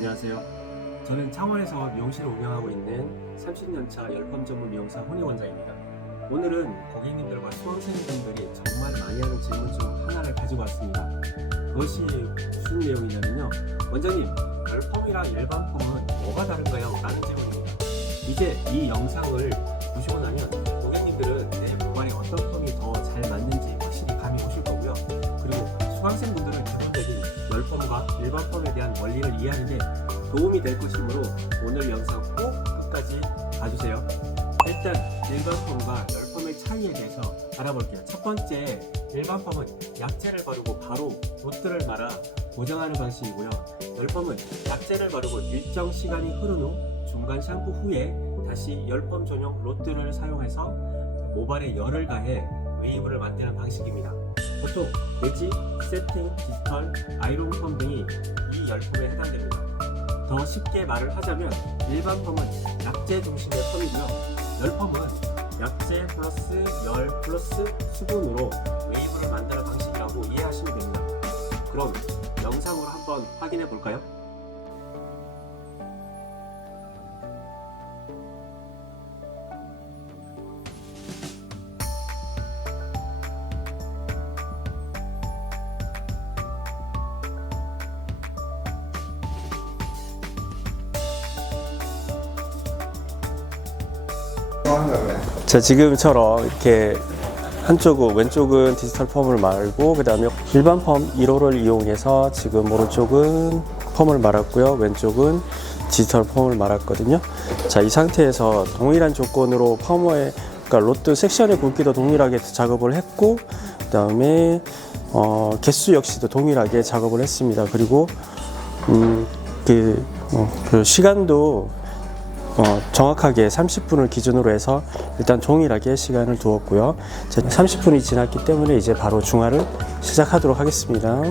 안녕하세요. 저는 창원에서 미용실을 운영하고 있는 30년차 열펌 전문 미용사 혼혜원장입니다. 오늘은 고객님들과 수강생분들이 정말 많이 하는 질문 중 하나를 가지고 왔습니다. 그것이 무슨 내용이냐면요. 원장님, 열펌이랑 일반 펌은 뭐가 다른가요? 라는 질문입니다. 이제 이 영상을 보시고 나면 고객님들은 내 모발에 어떤 펌이 더 잘 맞는지 확실히 감이 오실 거고요. 그리고 수강생분들은 기본적인 열펌과 일반 펌에 대한 원리를 이해하는 데 도움이 될 것이므로 오늘 영상 꼭 끝까지 봐주세요. 일단 일반 펌과 열펌의 차이에 대해서 알아볼게요. 첫 번째, 일반 펌은 약재를 바르고 바로 롯들을 말아 고정하는 방식이고요. 열펌은 약재를 바르고 일정 시간이 흐른 후 중간 샴푸 후에 다시 열펌 전용 롯들을 사용해서 모발에 열을 가해 웨이브를 만드는 방식입니다. 보통 웨지, 세팅, 디지털, 아이론 펌 등이 이 열펌에 해당됩니다. 더 쉽게 말을 하자면 일반 펌은 약재 중심의 펌이고요. 열펌은 약재 플러스 열 플러스 수분으로 웨이브를 만드는 방식이라고 이해하시면 됩니다. 그럼 영상으로 한번 확인해 볼까요? 자, 지금처럼 이렇게 한쪽은 왼쪽은 디지털 펌을 말고 그 다음에 일반 펌 1호를 이용해서 지금 오른쪽은 펌을 말았고요, 왼쪽은 디지털 펌을 말았거든요. 자, 이 상태에서 동일한 조건으로 펌의 그러니까 로드 섹션의 굵기도 동일하게 작업을 했고 그 다음에 개수 역시도 동일하게 작업을 했습니다. 그리고 그 시간도 정확하게 30분을 기준으로 해서 일단 동일하게 시간을 두었고요. 30분이 지났기 때문에 이제 바로 중화를 시작하도록 하겠습니다.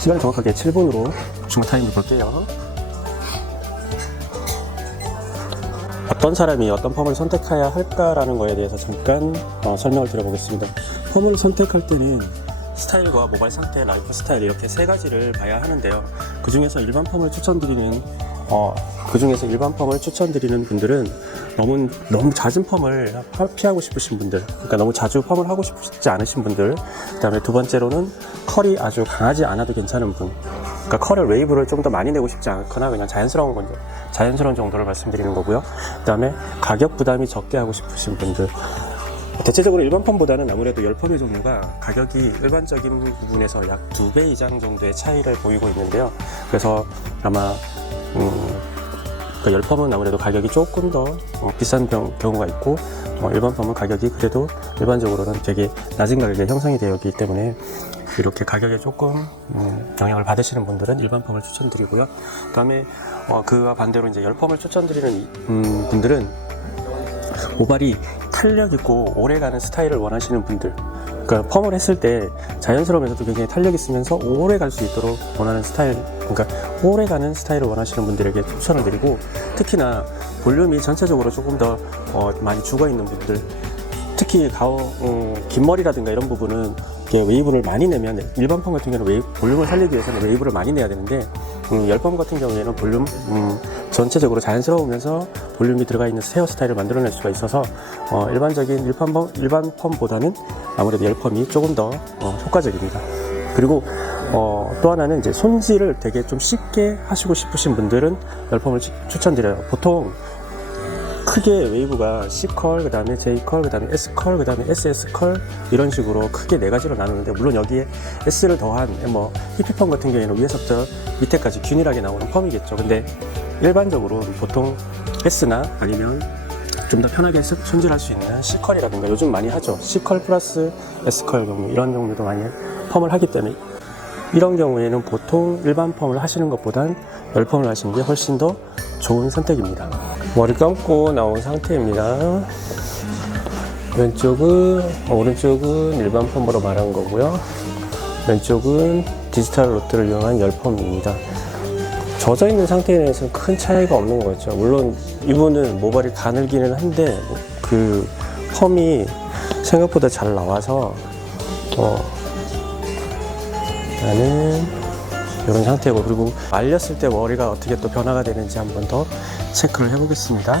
시간을 정확하게 7분으로 중화 타임을 볼게요. 어떤 사람이 어떤 펌을 선택해야 할까라는 거에 대해서 잠깐 설명을 드려보겠습니다. 펌을 선택할 때는 스타일과 모발 상태, 라이프 스타일 이렇게 세 가지를 봐야 하는데요. 그 중에서 일반 펌을 추천드리는 분들은 너무 잦은 펌을 피하고 싶으신 분들, 그러니까 너무 자주 펌을 하고 싶지 않으신 분들, 그 다음에 두 번째로는 컬이 아주 강하지 않아도 괜찮은 분, 그러니까 컬을 웨이브를 좀 더 많이 내고 싶지 않거나 그냥 자연스러운 정도를 말씀드리는 거고요. 그 다음에 가격 부담이 적게 하고 싶으신 분들, 대체적으로 일반 펌보다는 아무래도 열펌의 종류가 가격이 일반적인 부분에서 약 2배 이상 정도의 차이를 보이고 있는데요. 그래서 아마 열펌은 아무래도 가격이 조금 더 비싼 경우가 있고, 일반 펌은 가격이 그래도 일반적으로는 되게 낮은 가격에 형성이 되어 있기 때문에 이렇게 가격에 조금 영향을 받으시는 분들은 일반 펌을 추천드리고요. 그 다음에 그와 반대로 이제 열펌을 추천드리는 분들은 모발이 탄력 있고 오래가는 스타일을 원하시는 분들, 그러니까 펌을 했을 때 자연스러우면서도 굉장히 탄력 있으면서 오래 갈 수 있도록 원하는 스타일, 그러니까 오래 가는 스타일을 원하시는 분들에게 추천을 드리고, 특히나 볼륨이 전체적으로 조금 더 많이 죽어 있는 분들, 특히 긴 머리라든가 이런 부분은 웨이브를 많이 내면, 일반 펌 같은 경우는 볼륨을 살리기 위해서는 웨이브를 많이 내야 되는데, 열펌 같은 경우에는 볼륨 전체적으로 자연스러우면서 볼륨이 들어가 있는 헤어 스타일을 만들어낼 수가 있어서 일반적인 일반 펌보다는 아무래도 열펌이 조금 더 효과적입니다. 그리고 또 하나는 이제 손질을 되게 좀 쉽게 하시고 싶으신 분들은 열펌을 추천드려요. 보통 크게 웨이브가 C컬, 그 다음에 J컬, 그 다음에 S컬, 그 다음에 SS컬 이런 식으로 크게 네 가지로 나누는데, 물론 여기에 S를 더한 히피펌 같은 경우에는 위에서부터 밑에까지 균일하게 나오는 펌이겠죠. 근데 일반적으로 보통 S나 아니면 좀 더 편하게 손질할 수 있는 C컬이라든가 요즘 많이 하죠. C컬 플러스 S컬 종류, 이런 종류도 많이 펌을 하기 때문에 이런 경우에는 보통 일반 펌을 하시는 것보단 열펌을 하시는 게 훨씬 더 좋은 선택입니다. 머리 감고 나온 상태입니다. 오른쪽은 일반 펌으로 말한 거고요. 왼쪽은 디지털 로트를 이용한 열펌입니다. 젖어 있는 상태에서는 큰 차이가 없는 거죠. 물론 이분은 모발이 가늘기는 한데 그 펌이 생각보다 잘 나와서 나는 이런 상태고, 그리고 말렸을 때 머리가 어떻게 또 변화가 되는지 한번 더 체크를 해 보겠습니다.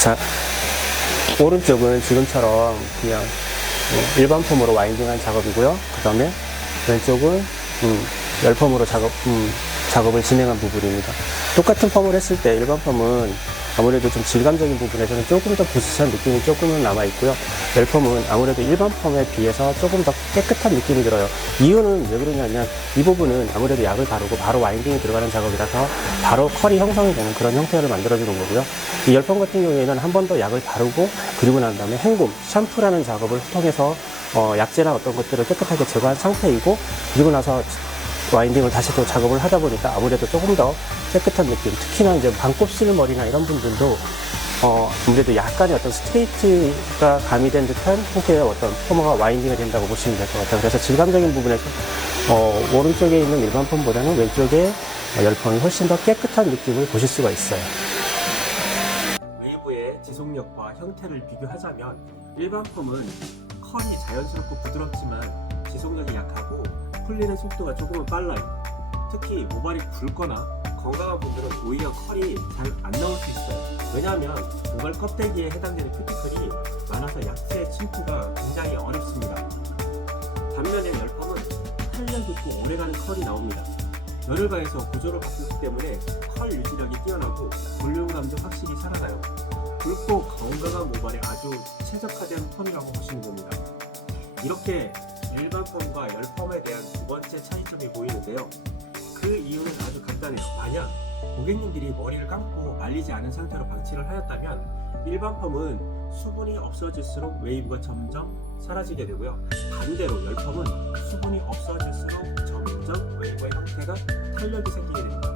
자, 오른쪽은 지금처럼 그냥 일반 펌으로 와인딩한 작업이고요. 그 다음에 왼쪽은 열펌으로 작업을 진행한 부분입니다. 똑같은 펌을 했을 때 일반 펌은 아무래도 좀 질감적인 부분에서는 조금 더 부스스한 느낌이 조금은 남아있고요. 열펌은 아무래도 일반 펌에 비해서 조금 더 깨끗한 느낌이 들어요. 이유는 왜 그러냐면 이 부분은 아무래도 약을 바르고 바로 와인딩이 들어가는 작업이라서 바로 컬이 형성이 되는 그런 형태를 만들어주는 거고요. 이 열펌 같은 경우에는 한 번 더 약을 바르고 그리고 난 다음에 헹굼, 샴푸라는 작업을 통해서 약재나 어떤 것들을 깨끗하게 제거한 상태이고, 그리고 나서 와인딩을 다시 또 작업을 하다 보니까 아무래도 조금 더 깨끗한 느낌, 특히나 이제 반곱슬 머리나 이런 분들도 아무래도 약간의 어떤 스트레이트가 가미된 듯한 형태의 어떤 펌가 와인딩이 된다고 보시면 될 것 같아요. 그래서 질감적인 부분에서 오른쪽에 있는 일반 펌보다는 왼쪽에 열펌이 훨씬 더 깨끗한 느낌을 보실 수가 있어요. 웨이브의 지속력과 형태를 비교하자면 일반 펌은 컬이 자연스럽고 부드럽지만 지속력이 약하고 풀리는 속도가 조금은 빨라요. 특히 모발이 굵거나 건강한 분들은 오히려 컬이 잘 안 나올 수 있어요. 왜냐하면 모발 껍데기에 해당되는 큐티클이 많아서 약재의 침투가 굉장히 어렵습니다. 반면에 열펌은 탄력 있고 오래가는 컬이 나옵니다. 열을 가해서 구조를 바꾸기 때문에 컬 유지력이 뛰어나고 볼륨감도 확실히 살아나요. 굵고 건강한 모발에 아주 최적화된 펌이라고 보시면 됩니다. 이렇게 일반 펌과 열펌에 대한 두 번째 차이점이 보이는데요. 그 이유는 아주 간단해요. 만약 고객님들이 머리를 감고 말리지 않은 상태로 방치를 하였다면 일반 펌은 수분이 없어질수록 웨이브가 점점 사라지게 되고요. 반대로 열펌은 수분이 없어질수록 점점 웨이브의 형태가 탄력이 생기게 됩니다.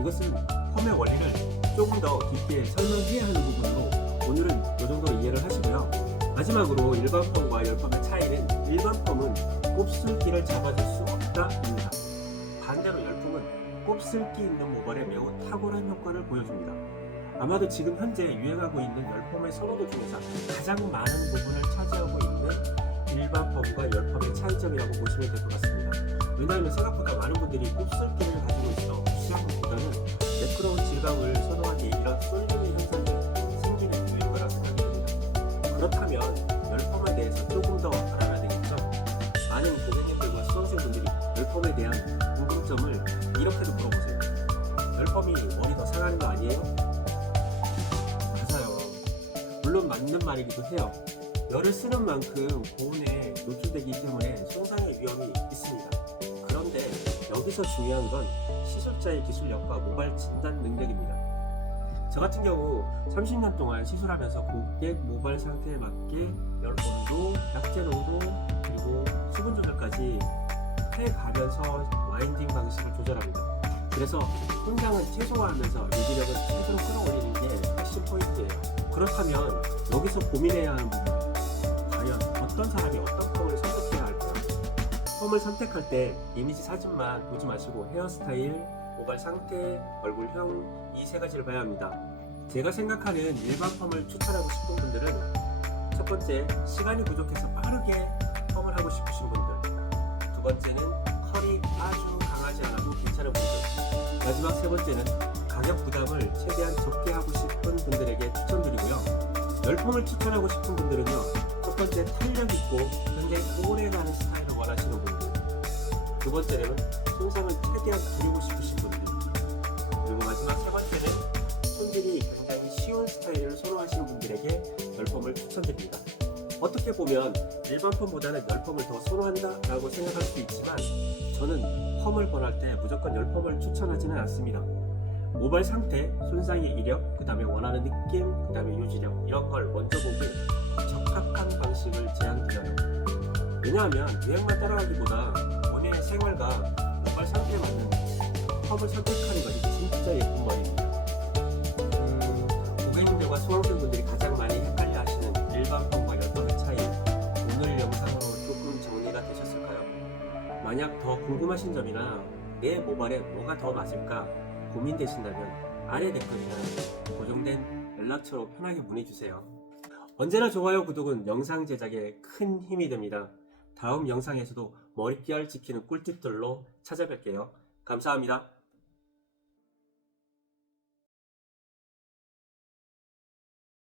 이것은 펌의 원리를 조금 더 깊게 설명해야 하는 부분으로 오늘은 이 정도로 이해를 하시고요. 마지막으로 일반 펌과 열펌의 차이는 일반 펌은 곱슬기를 잡아줄 수 없다입니다. 반대로 열펌은 곱슬기 있는 모발에 매우 탁월한 효과를 보여줍니다. 아마도 지금 현재 유행하고 있는 열펌의 선호도 중에서 가장 많은 부분을 차지하고 있는 일반 펌과 열펌의 차이점이라고 보시면 될 것 같습니다. 왜냐하면 생각보다 많은 분들이 곱슬기를 가지고 있어 취한 것보다는 매끄러운 질감을 선호하기에 이런 쏠림의 현상이 생기는 이유인 거라 생각이 듭니다. 그렇다면 열펌에 대해서 조금 더 알아야 되겠죠? 많은 고객님들과 수강생분들이 열펌에 대한 궁금점을 이렇게도 물어보세요. 열펌이 머리 더 상하는 거 아니에요? 맞아요. 물론 맞는 말이기도 해요. 열을 쓰는 만큼 고온에 노출되기 때문에 손상의 위험이 있습니다. 그런데 여기서 중요한 건 시술자의 기술력과 모발 진단 능력입니다. 저 같은 경우 30년 동안 시술하면서 고객 모발 상태에 맞게 열 온도, 약재 농도, 그리고 수분 조절까지 해가면서 와인딩 방식을 조절합니다. 그래서 손상은 최소화하면서 유지력을 최대로 끌어올리는 게 핵심 포인트예요. 그렇다면 여기서 고민해야 하는 부분, 과연 어떤 사람이 어떤 펌을 선택해야 할까요? 펌을 선택할 때 이미지 사진만 보지 마시고 헤어스타일, 모발 상태, 얼굴형 이 세 가지를 봐야 합니다. 제가 생각하는 일반 펌을 추천하고 싶은 분들은 첫 번째, 시간이 부족해서 빠르게 펌을 하고 싶으신 분들, 두 번째는 컬이 아주 강하지 않아도 괜찮은 분들, 마지막 세 번째는 가격 부담을 최대한 적게 하고 싶은 분들에게 추천드리고요. 열펌을 추천하고 싶은 분들은요, 첫 번째 탄력 있고 굉장히 오래가는 스타일을 원하시는 분들, 두 번째는 손상을 최대한 줄이고 싶으신 분들, 그리고 마지막 세 번째는 손질이 굉장히 쉬운 스타일을 선호하시는 분들에게 열펌을 추천드립니다. 어떻게 보면 일반 펌보다는 열펌을 더 선호한다 라고 생각할 수 있지만 저는 펌을 권할 때 무조건 열펌을 추천하지는 않습니다. 모발 상태, 손상의 이력, 그 다음에 원하는 느낌, 그 다음에 유지력 이런 걸 먼저 보고 적합한 방식을 제안드려요. 왜냐하면 유행만 따라가기보다 본인의 생활과 모발 상태에 맞는 펌을 선택하는 것이 진짜 예쁜 머리입니다. 고객님들과 수강생분들이 가장 많이 헷갈려 하시는 일반 펌과 열펌의 차이, 오늘 영상으로 조금 정리가 되셨을까요? 만약 더 궁금하신 점이나 내 모발에 뭐가 더 맞을까 고민되신다면 아래 댓글이나 고정된 연락처로 편하게 문의주세요. 언제나 좋아요, 구독은 영상 제작에 큰 힘이 됩니다. 다음 영상에서도 머릿결 지키는 꿀팁들로 찾아뵐게요. 감사합니다.